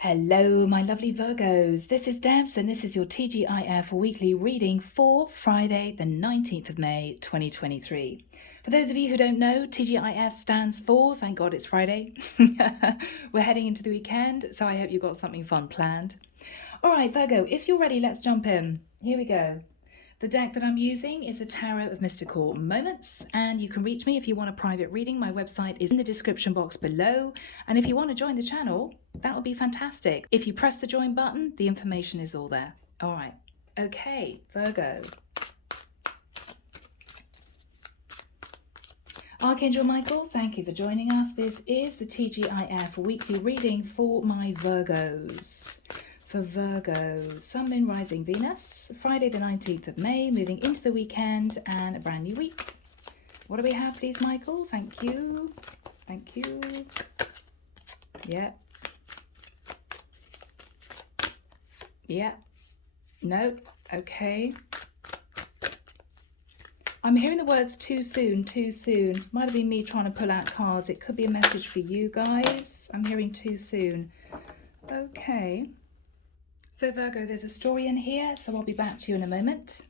Hello, my lovely Virgos. This is Debs, and this is your T.G.I.F weekly reading for Friday, the 19th of May, 2023. For those of you who don't know, T.G.I.F stands for, thank God it's Friday. We're heading into the weekend, so I hope you've got something fun planned. All right, Virgo, if you're ready, let's jump in. Here we go. The deck that I'm using is the Tarot of Mystical Moments, and you can reach me if you want a private reading. My website is in the description box below, and if you want to join the channel, that would be fantastic. If you press the join button, the information is all there. All right, okay, Virgo. Archangel Michael, thank you for joining us. This is the T.G.I.F weekly reading for my Virgos. For Virgo, Sun, Moon, Rising, Venus, Friday the 19th of May, moving into the weekend and a brand new week. What do we have, please, Michael? Thank you. Thank you. Yeah. Yeah. No. Okay. I'm hearing the words too soon, too soon. Might have been me trying to pull out cards. It could be a message for you guys. I'm hearing too soon. Okay. So Virgo, there's a story in here, so I'll be back to you in a moment.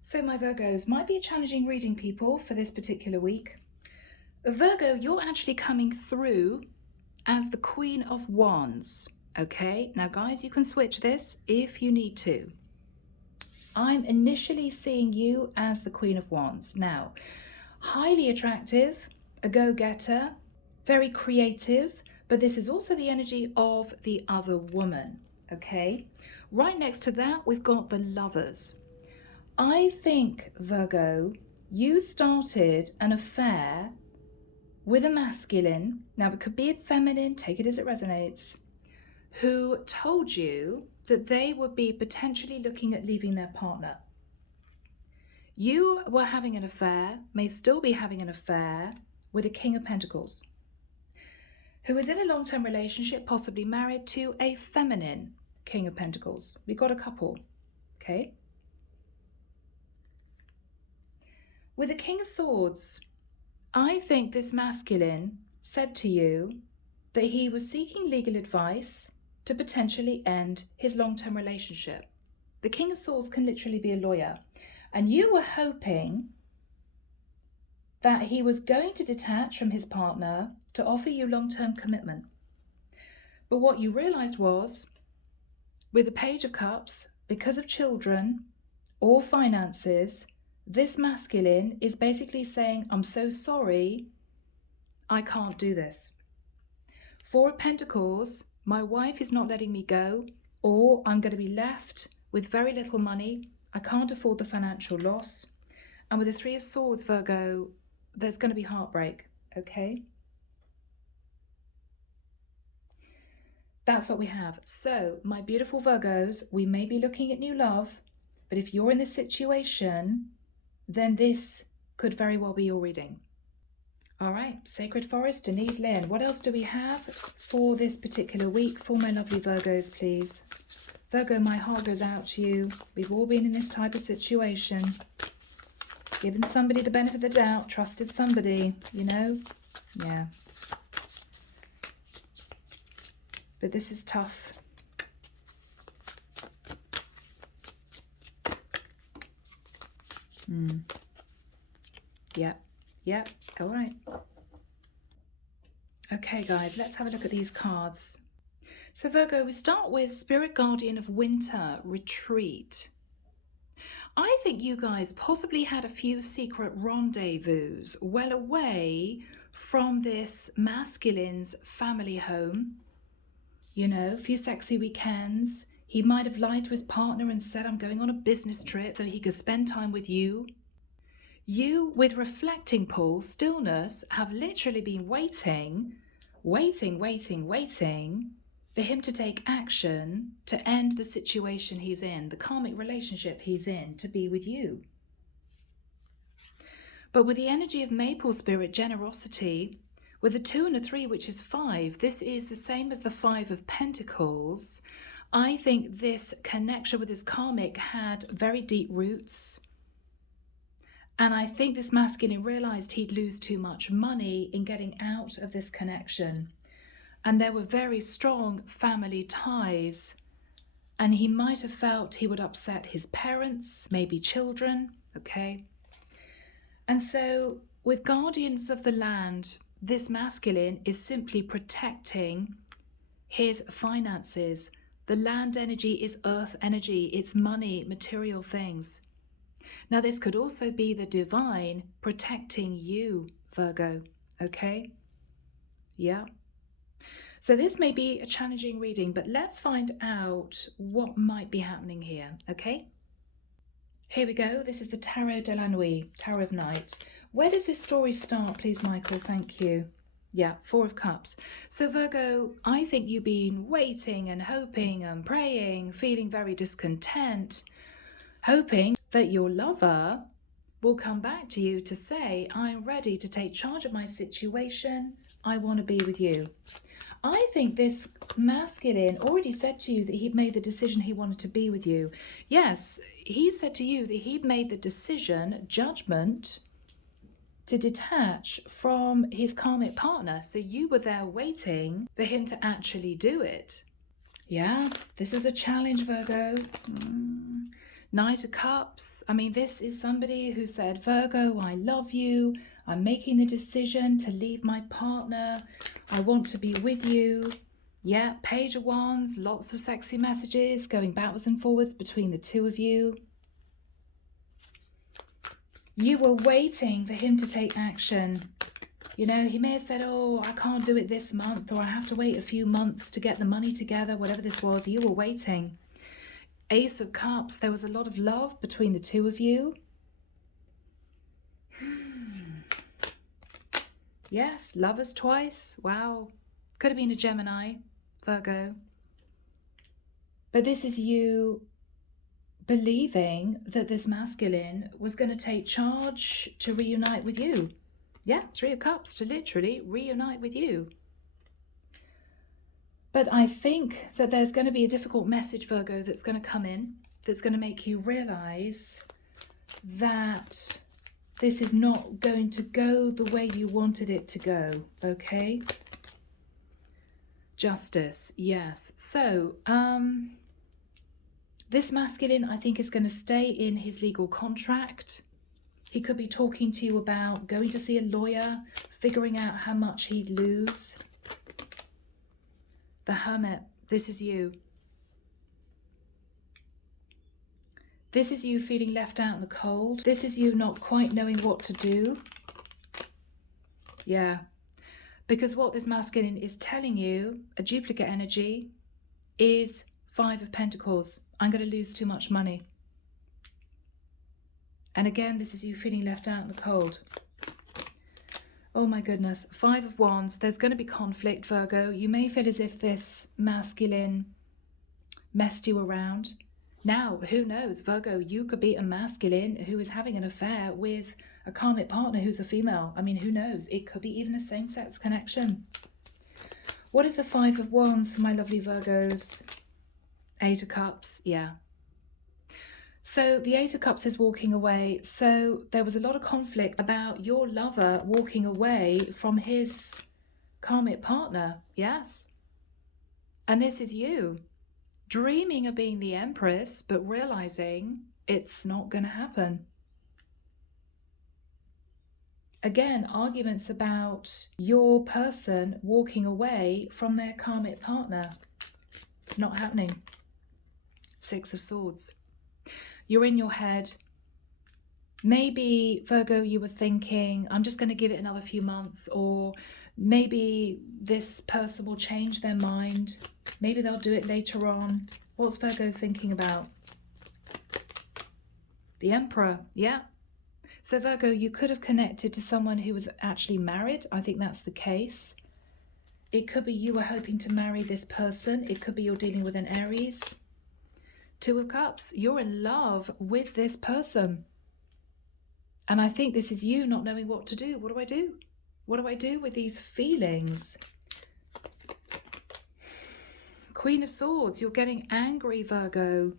So my Virgos, might be a challenging reading, people, for this particular week. Virgo, you're actually coming through as the Queen of Wands, okay? Now guys, you can switch this if you need to. I'm initially seeing you as the Queen of Wands. Now, highly attractive, a go-getter, very creative, but this is also the energy of the other woman. Okay, right next to that, we've got the Lovers. I think, Virgo, you started an affair with a masculine, now it could be a feminine, take it as it resonates, who told you that they would be potentially looking at leaving their partner. You were having an affair, may still be having an affair, with a King of Pentacles, who is in a long-term relationship, possibly married to a feminine King of Pentacles. We got a couple, okay? With the King of Swords, I think this masculine said to you that he was seeking legal advice to potentially end his long-term relationship. The King of Swords can literally be a lawyer, and you were hoping that he was going to detach from his partner to offer you long-term commitment. But what you realized was, with the Page of Cups, because of children or finances, this masculine is basically saying, I'm so sorry, I can't do this. Four of Pentacles, my wife is not letting me go, or I'm going to be left with very little money. I can't afford the financial loss. And with the Three of Swords, Virgo, there's going to be heartbreak, okay? That's what we have. So, my beautiful Virgos, we may be looking at new love, but if you're in this situation, then this could very well be your reading. All right, Sacred Forest, Denise, Linn. What else do we have for this particular week for my lovely Virgos, please? Virgo, my heart goes out to you. We've all been in this type of situation. Given somebody the benefit of the doubt, trusted somebody, you know? Yeah. But this is tough. Yep, all right. Okay, guys, let's have a look at these cards. So Virgo, we start with Spirit Guardian of Winter, Retreat. I think you guys possibly had a few secret rendezvous well away from this masculine's family home. You know, a few sexy weekends. He might have lied to his partner and said, I'm going on a business trip so he could spend time with you. You, with reflecting pull, stillness, have literally been waiting for him to take action to end the situation he's in, the karmic relationship he's in, to be with you. But with the energy of Maple Spirit, generosity, with a 2 and a 3, which is 5, this is the same as the 5 of Pentacles. I think this connection with his karmic had very deep roots. And I think this masculine realized he'd lose too much money in getting out of this connection. and there were very strong family ties. And he might have felt he would upset his parents, maybe children, okay? And so with guardians of the land, this masculine is simply protecting his finances. The land energy is earth energy, it's money, material things. Now this could also be the divine protecting you, Virgo, okay? Yeah. So this may be a challenging reading, but let's find out what might be happening here, okay? Here we go. This is the Tarot de la Nuit, Tarot of Night. Where does this story start, please, Michael? Thank you. Yeah, Four of Cups. So Virgo, I think you've been waiting and hoping and praying, feeling very discontent, hoping that your lover will come back to you to say, I'm ready to take charge of my situation. I want to be with you. I think this masculine already said to you that he'd made the decision he wanted to be with you. Yes, he said to you that he'd made the decision, judgment, to detach from his karmic partner. So you were there waiting for him to actually do it. Yeah, this was a challenge, Virgo. Knight of Cups. I mean, this is somebody who said, Virgo, I love you. I'm making the decision to leave my partner. I want to be with you. Yeah, Page of Wands, lots of sexy messages going backwards and forwards between the two of you. You were waiting for him to take action. You know, he may have said, oh, I can't do it this month, or I have to wait a few months to get the money together, whatever this was. You were waiting. Ace of Cups, there was a lot of love between the two of you. Yes, lovers twice. Wow. Could have been a Gemini, Virgo. But this is you believing that this masculine was going to take charge to reunite with you. Yeah, Three of Cups, to literally reunite with you. But I think that there's going to be a difficult message, Virgo, that's going to come in, that's going to make you realize that this is not going to go the way you wanted it to go, okay? Justice, yes. So, this masculine, I think, is going to stay in his legal contract. He could be talking to you about going to see a lawyer, figuring out how much he'd lose. The Hermit, this is you. This is you feeling left out in the cold. This is you not quite knowing what to do. Yeah. Because what this masculine is telling you, a duplicate energy, is Five of Pentacles. I'm going to lose too much money. And again, this is you feeling left out in the cold. Oh my goodness. Five of Wands. There's going to be conflict, Virgo. You may feel as if this masculine messed you around. Now, who knows, Virgo, you could be a masculine who is having an affair with a karmic partner who's a female. I mean, who knows? It could be even a same-sex connection. What is the Five of Wands for my lovely Virgos? Eight of Cups, yeah. So the Eight of Cups is walking away. So there was a lot of conflict about your lover walking away from his karmic partner, yes. And this is you. Dreaming of being the Empress, but realizing it's not going to happen. Again, arguments about your person walking away from their karmic partner. It's not happening. Six of Swords. You're in your head. Maybe, Virgo, you were thinking, I'm just going to give it another few months, or maybe this person will change their mind. Maybe they'll do it later on. What's Virgo thinking about? The Emperor, yeah. So Virgo, you could have connected to someone who was actually married. I think that's the case. It could be you were hoping to marry this person. It could be you're dealing with an Aries. Two of Cups, you're in love with this person. And I think this is you not knowing what to do. What do I do? What do I do with these feelings? Queen of Swords, you're getting angry, Virgo.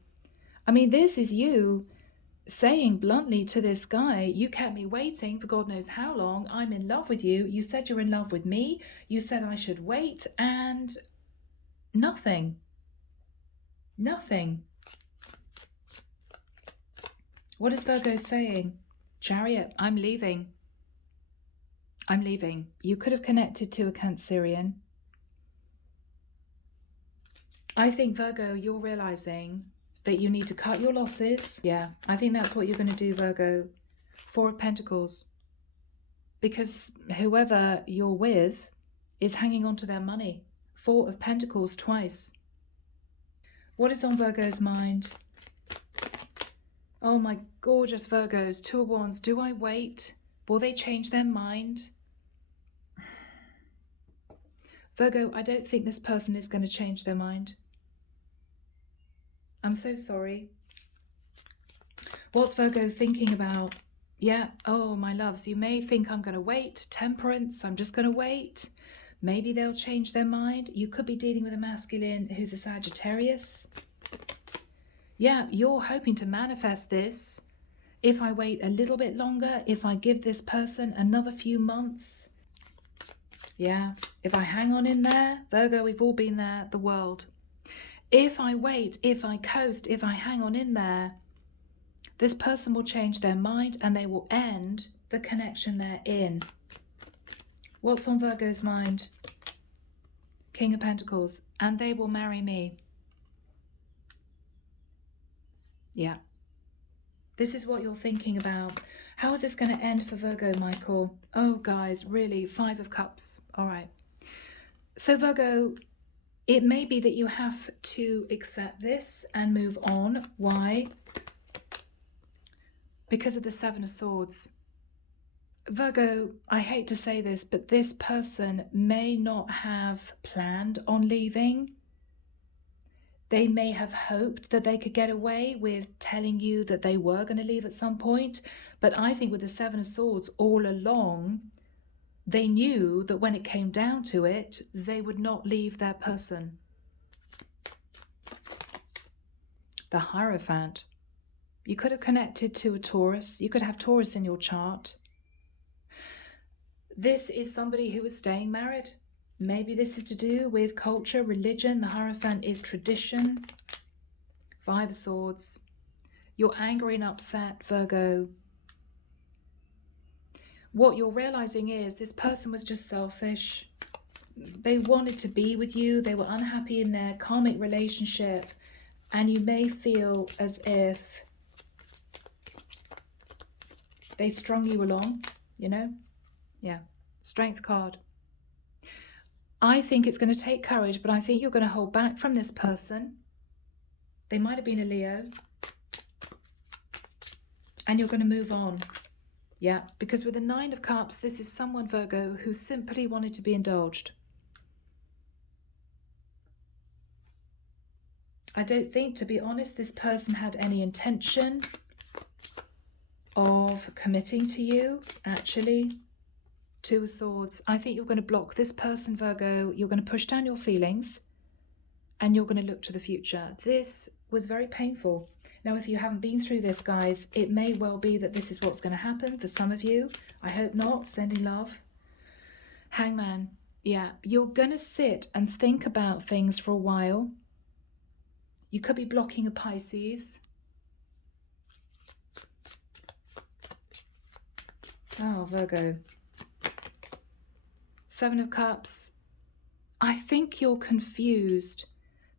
I mean, this is you saying bluntly to this guy, you kept me waiting for God knows how long. I'm in love with you. You said you're in love with me. You said I should wait, and nothing. Nothing. What is Virgo saying? Chariot, I'm leaving. I'm leaving. You could have connected to a Cancerian. I think, Virgo, you're realizing that you need to cut your losses. Yeah, I think that's what you're going to do, Virgo. Four of Pentacles. Because whoever you're with is hanging on to their money. Four of Pentacles twice. What is on Virgo's mind? Oh, my gorgeous Virgos. Two of Wands. Do I wait? Will they change their mind? Virgo, I don't think this person is going to change their mind. I'm so sorry. What's Virgo thinking about? Yeah, oh, my loves, you may think I'm going to wait. Temperance, I'm just going to wait. Maybe they'll change their mind. You could be dealing with a masculine who's a Sagittarius. Yeah, you're hoping to manifest this. If I wait a little bit longer, if I give this person another few months. Yeah, if I hang on in there, Virgo, we've all been there, the world. If I wait, if I coast, if I hang on in there, this person will change their mind and they will end the connection they're in. What's on Virgo's mind? King of Pentacles. And they will marry me. Yeah. This is what you're thinking about. How is this going to end for Virgo, Michael? Oh, guys, really, Five of Cups. All right. So, Virgo, it may be that you have to accept this and move on. Why? Because of the Seven of Swords. Virgo, I hate to say this, but this person may not have planned on leaving. They may have hoped that they could get away with telling you that they were going to leave at some point. But I think with the Seven of Swords all along, they knew that when it came down to it, they would not leave their person. The Hierophant. You could have connected to a Taurus. You could have Taurus in your chart. This is somebody who is staying married. Maybe this is to do with culture, religion. The Hierophant is tradition. Five of Swords. You're angry and upset, Virgo. What you're realizing is this person was just selfish. They wanted to be with you. They were unhappy in their karmic relationship. And you may feel as if they strung you along, you know? Yeah. Strength card. I think it's going to take courage, but I think you're going to hold back from this person. They might have been a Leo. And you're going to move on. Yeah, because with the Nine of Cups, this is someone, Virgo, who simply wanted to be indulged. I don't think, to be honest, this person had any intention of committing to you, actually. Two of Swords. I think you're going to block this person, Virgo. You're going to push down your feelings and you're going to look to the future. This was very painful. Now, if you haven't been through this, guys, it may well be that this is what's going to happen for some of you. I hope not. Sending love. Hangman. Yeah, you're going to sit and think about things for a while. You could be blocking a Pisces. Oh, Virgo. Seven of Cups. I think you're confused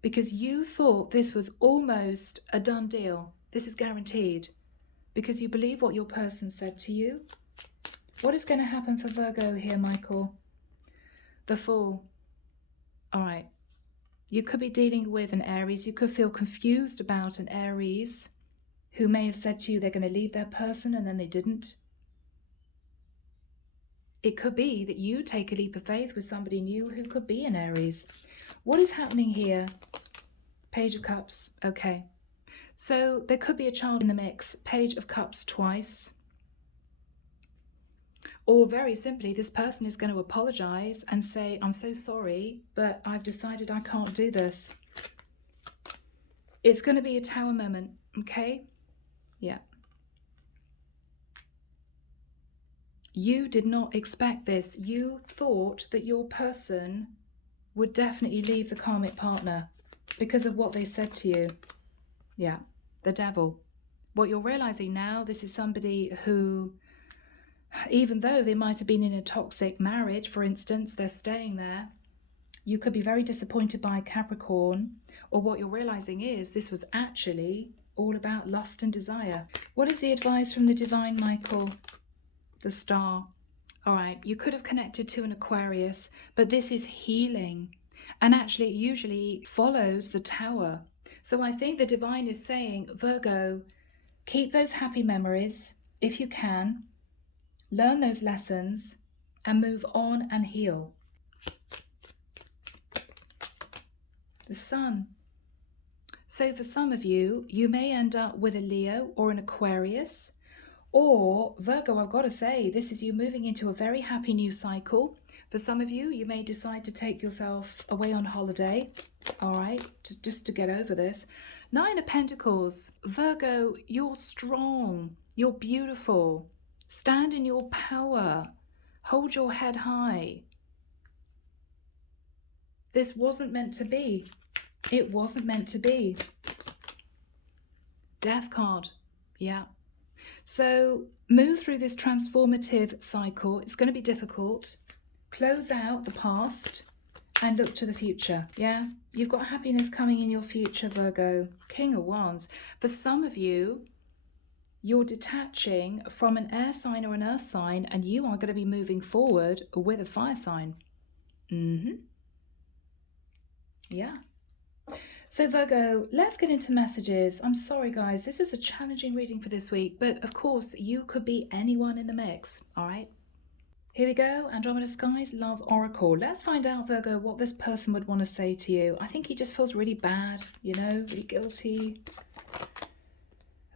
because you thought this was almost a done deal. This is guaranteed because you believe what your person said to you. What is going to happen for Virgo here, Michael? The Fool. All right. You could be dealing with an Aries. You could feel confused about an Aries who may have said to you they're going to leave their person and then they didn't. It could be that you take a leap of faith with somebody new who could be an Aries. What is happening here? Page of Cups. Okay. So there could be a child in the mix. Page of Cups twice. Or very simply, this person is going to apologize and say, I'm so sorry, but I've decided I can't do this. It's going to be a tower moment. Okay? Yeah. You did not expect this. You thought that your person would definitely leave the karmic partner because of what they said to you. Yeah, the devil. What you're realizing now, this is somebody who, even though they might have been in a toxic marriage, for instance, they're staying there. You could be very disappointed by Capricorn, or what you're realizing is this was actually all about lust and desire. What is the advice from the divine, Michael? The star. All right, you could have connected to an Aquarius, but this is healing. And actually, it usually follows the tower. So I think the divine is saying, Virgo, keep those happy memories if you can, learn those lessons, and move on and heal. The sun. So for some of you, you may end up with a Leo or an Aquarius. Or Virgo, I've got to say, this is you moving into a very happy new cycle. For some of you, you may decide to take yourself away on holiday. All right, just to get over this. Nine of Pentacles. Virgo, you're strong. You're beautiful. Stand in your power. Hold your head high. This wasn't meant to be. It wasn't meant to be. Death card. Yeah. So move through this transformative cycle. It's going to be difficult. Close out the past and look to the future. Yeah, you've got happiness coming in your future, Virgo. King of Wands. For some of you, you're detaching from an air sign or an earth sign, and you are going to be moving forward with a fire sign. Yeah. So Virgo, let's get into messages. I'm sorry, guys. This is a challenging reading for this week, but of course, you could be anyone in the mix, all right? Here we go. Andromeda Skies Love Oracle. Let's find out, Virgo, what this person would want to say to you. I think he just feels really bad, you know, really guilty.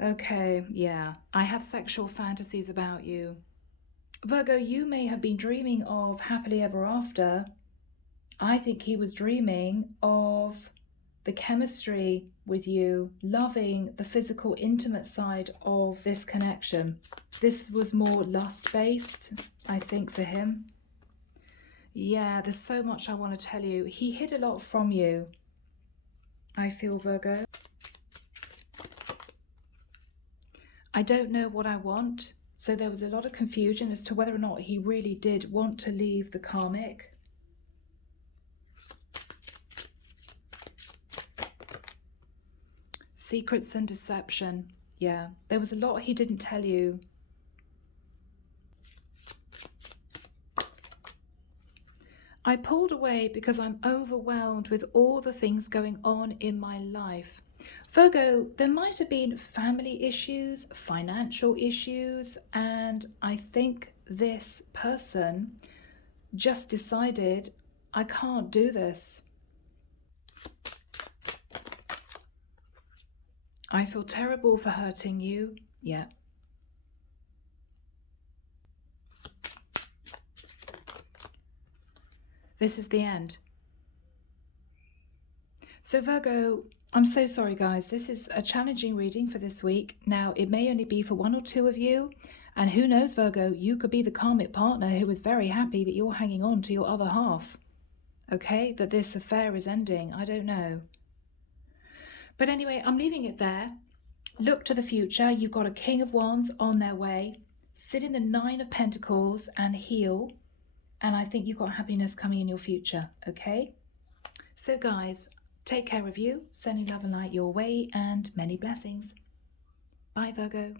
Okay, yeah. I have sexual fantasies about you. Virgo, you may have been dreaming of happily ever after. I think he was dreaming of the chemistry with you, loving the physical, intimate side of this connection. This was more lust-based, I think, for him. Yeah, there's so much I want to tell you. He hid a lot from you, I feel, Virgo. I don't know what I want. So there was a lot of confusion as to whether or not he really did want to leave the karmic. Secrets and deception. Yeah, there was a lot he didn't tell you. I pulled away because I'm overwhelmed with all the things going on in my life. Virgo, there might have been family issues, financial issues, and I think this person just decided, I can't do this. I feel terrible for hurting you. Yeah. This is the end. So Virgo, I'm so sorry, guys. This is a challenging reading for this week. Now, it may only be for one or two of you. And who knows, Virgo, you could be the karmic partner who is very happy that you're hanging on to your other half. Okay, that this affair is ending. I don't know. But anyway, I'm leaving it there. Look to the future. You've got a King of Wands on their way. Sit in the Nine of Pentacles and heal. And I think you've got happiness coming in your future, okay? So guys, take care of you. Sending love and light your way and many blessings. Bye, Virgo.